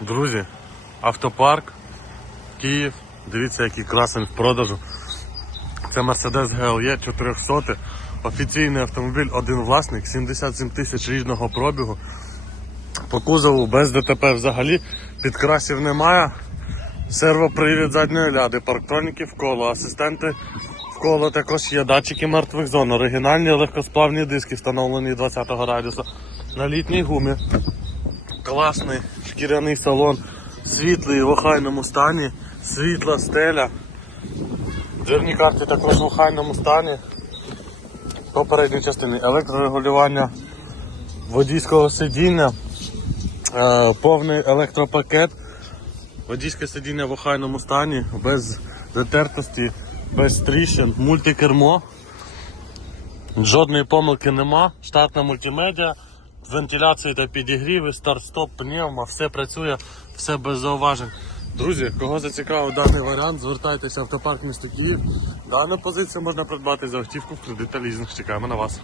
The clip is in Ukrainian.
Друзі, автопарк, Київ. Дивіться, який красень в продажу. Це Mercedes GLE 400. Офіційний автомобіль, один власник, 77 тисяч рідного пробігу. По кузову без ДТП взагалі. Підкрасів немає. Сервопривід задньої ляди, парктроніки в коло, асистенти в коло також є датчики мертвих зон, оригінальні легкосплавні диски, встановлені 20-го радіуса на літній гумі. Класний шкіряний салон, світлий в охайному стані, світла стеля. Дверні карти також в охайному стані. По передній частині електрорегулювання водійського сидіння, е, повний електропакет, водійське сидіння в охайному стані, без затертості, без тріщин, мультикермо. Жодної помилки нема. Штатна мультимедіа, вентиляція та підігріви, старт-стоп, пневма, все працює, все без зауважень. Друзі, кого зацікавив даний варіант, звертайтеся в автопарк міста Київ. Дану позицію можна придбати за автівку в кредит та лізинг. Чекаємо на вас.